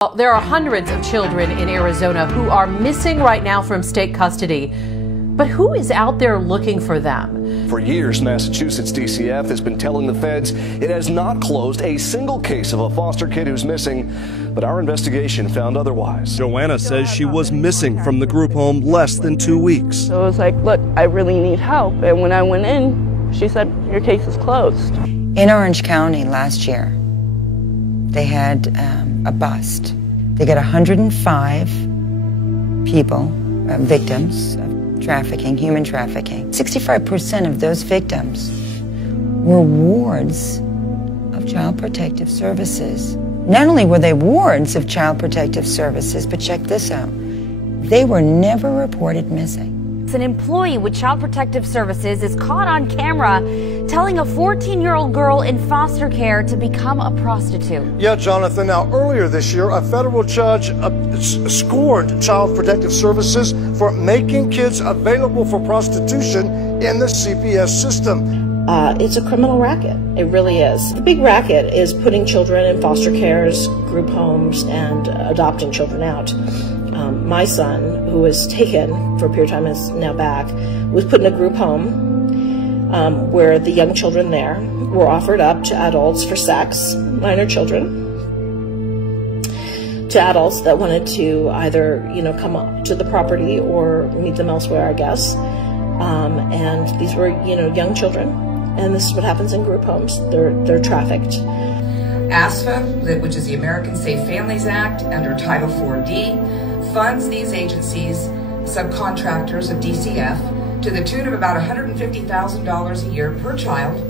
Well, there are hundreds of children in Arizona who are missing right now from state custody. But who is out there looking for them? For years, Massachusetts DCF has been telling the feds it has not closed a single case of a foster kid who's missing, but our investigation found otherwise. Joanna says she was missing from the group home less than 2 weeks. So I was like, look, I really need help. And when I went in, she said, your case is closed. In Orange County last year, they had a bust. They got 105 people, victims of trafficking, human trafficking. 65% of those victims were wards of Child Protective Services. Not only were they wards of Child Protective Services, but check this out, they were never reported missing. An employee with Child Protective Services is caught on camera telling a 14-year-old girl in foster care to become a prostitute. Yeah, Jonathan. Now, earlier this year, a federal judge scored Child Protective Services for making kids available for prostitution in the CPS system. It's a criminal racket. It really is. The big racket is putting children in foster cares, group homes, and adopting children out. My son, who was taken for a period of time, is now back, was put in a group home where the young children there were offered up to adults for sex, minor children, to adults that wanted to either, come up to the property or meet them elsewhere, I guess. And these were, young children. And this is what happens in group homes. They're trafficked. ASFA, which is the American Safe Families Act, under Title 4D, funds these agencies, subcontractors of DCF, to the tune of about $150,000 a year per child,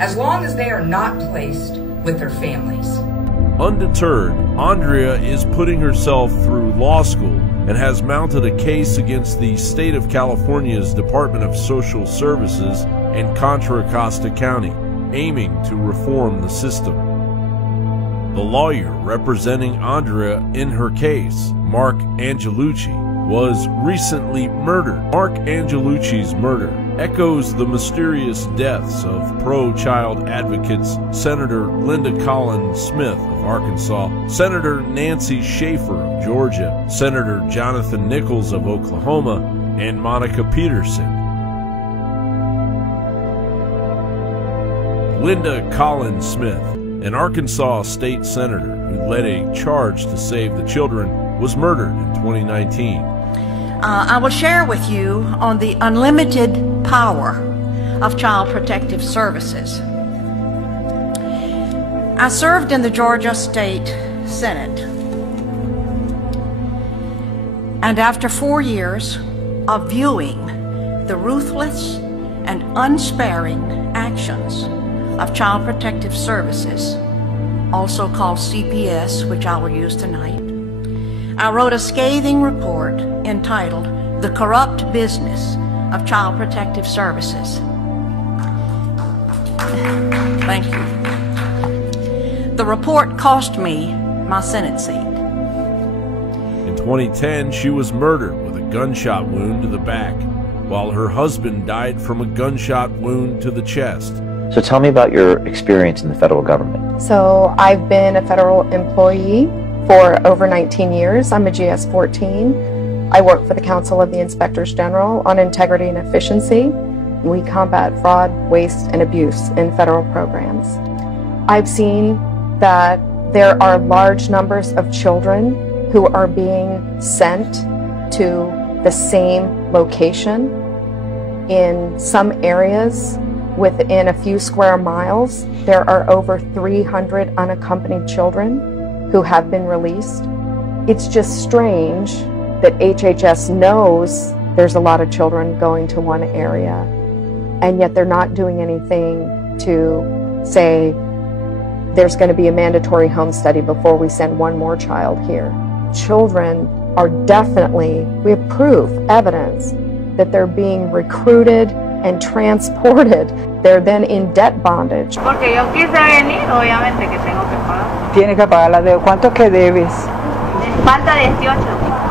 as long as they are not placed with their families. Undeterred, Andrea is putting herself through law school and has mounted a case against the state of California's Department of Social Services and Contra Costa County, aiming to reform the system. The lawyer representing Andrea in her case, Mark Angelucci, was recently murdered. Mark Angelucci's murder echoes the mysterious deaths of pro-child advocates Senator Linda Collins Smith of Arkansas, Senator Nancy Schaefer of Georgia, Senator Jonathan Nichols of Oklahoma, and Monica Peterson. Linda Collins Smith, an Arkansas state senator who led a charge to save the children, was murdered in 2019. I will share with you on the unlimited power of Child Protective Services. I served in the Georgia State Senate, and after 4 years of viewing the ruthless and unsparing actions of Child Protective Services, also called CPS, which I will use tonight, I wrote a scathing report entitled "The Corrupt Business of Child Protective Services." Thank you. The report cost me my Senate seat. In 2010, she was murdered with a gunshot wound to the back, while her husband died from a gunshot wound to the chest. So tell me about your experience in the federal government. So I've been a federal employee for over 19 years. I'm a GS-14. I work for the Council of the Inspectors General on Integrity and Efficiency. We combat fraud, waste, and abuse in federal programs. I've seen that there are large numbers of children who are being sent to the same location in some areas. Within a few square miles, there are over 300 unaccompanied children who have been released. It's just strange that HHS knows there's a lot of children going to one area, and yet they're not doing anything to say there's going to be a mandatory home study before we send one more child here. Children are definitely, we have proof, evidence, that they're being recruited and transported. They're then in debt bondage. Porque yo quise venir, obviamente que tengo que pagar. Tiene que pagar la deuda. ¿Cuánto que debes? Falta 18.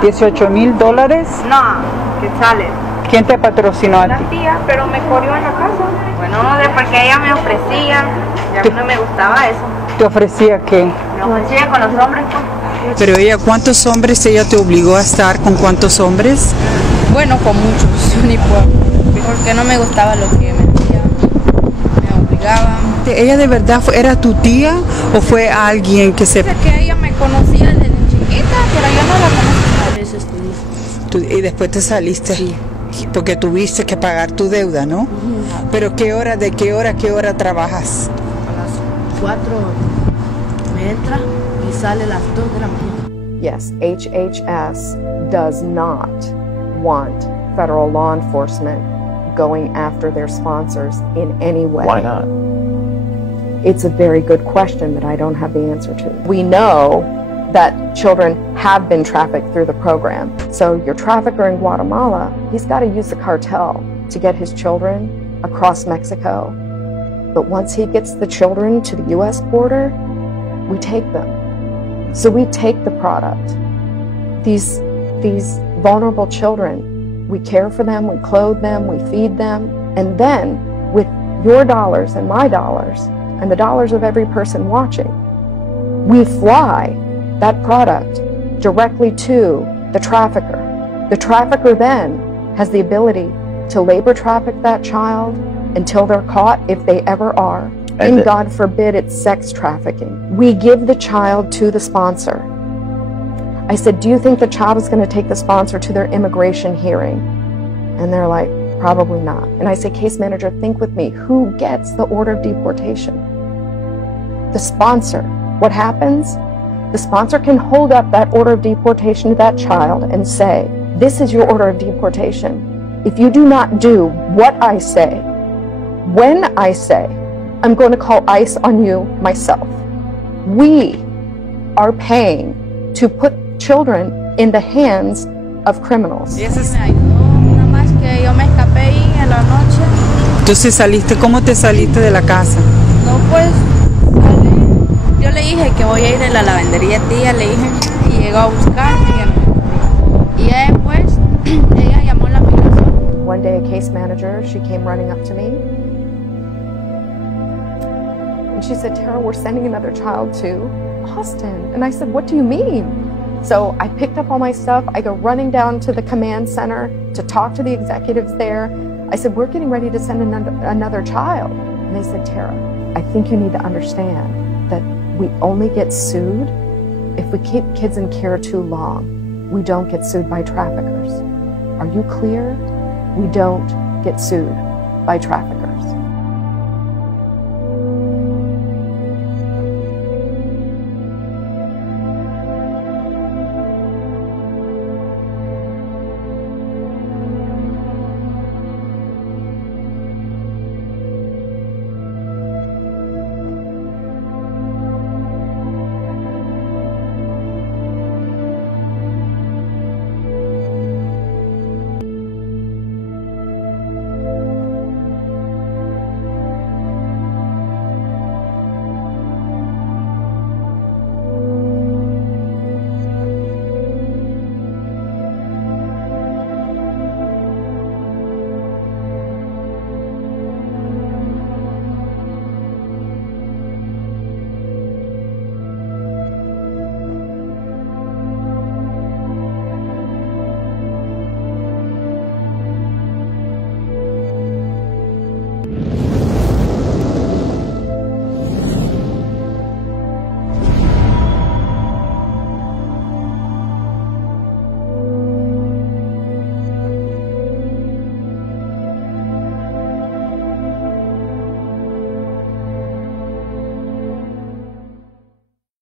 $18,000. No, que sale. ¿Quién te patrocinó a ti? La tía, pero me corrió en la casa. Bueno, no sé, porque ella me ofrecía y a mí no me gustaba eso. ¿Te ofrecía qué? Me ofrecía con los hombres, pues. Pero ella, ¿cuántos hombres ella te obligó a estar con cuántos hombres? Bueno, con muchos, ni puedo, porque no me gustaba lo que me decía, me obligaban. ¿Ella de verdad era tu tía o fue alguien que se...? Dice que ella me conocía desde chiquita, pero yo no la conocía. Por eso estudié. Y después te saliste, sí, porque tuviste que pagar tu deuda, ¿no? Pero ¿de qué hora a qué hora trabajas? A las 4 me entra y sale a las 2 de la mañana. Yes, HHS does not want federal law enforcement going after their sponsors in any way. Why not? It's a very good question that I don't have the answer to. We know that children have been trafficked through the program. So your trafficker in Guatemala, he's got to use the cartel to get his children across Mexico. But once he gets the children to the US border, we take them. So we take the product. These vulnerable children, we care for them, we clothe them, we feed them, and then with your dollars and my dollars and the dollars of every person watching, we fly that product directly to the trafficker. The trafficker then has the ability to labor traffic that child until they're caught, if they ever are. And God forbid it's sex trafficking. We give the child to the sponsor. I said, do you think the child is going to take the sponsor to their immigration hearing? And they're like, probably not. And I say, case manager, think with me. Who gets the order of deportation? The sponsor. What happens? The sponsor can hold up that order of deportation to that child and say, this is your order of deportation. If you do not do what I say, when I say, I'm going to call ICE on you myself. We are paying to put children in the hands of criminals. Entonces saliste, ¿cómo te saliste de la casa? No, pues, yo le dije que voy a ir a la lavandería tía, le dije, y llegó a buscarme y ya después ella llamó a la migración. One day a case manager, she came running up to me. And she said, Tara, we're sending another child to Austin. And I said, what do you mean? So I picked up all my stuff. I go running down to the command center to talk to the executives there. I said, we're getting ready to send another child. And they said, Tara, I think you need to understand that we only get sued if we keep kids in care too long. We don't get sued by traffickers. Are you clear? We don't get sued by traffickers.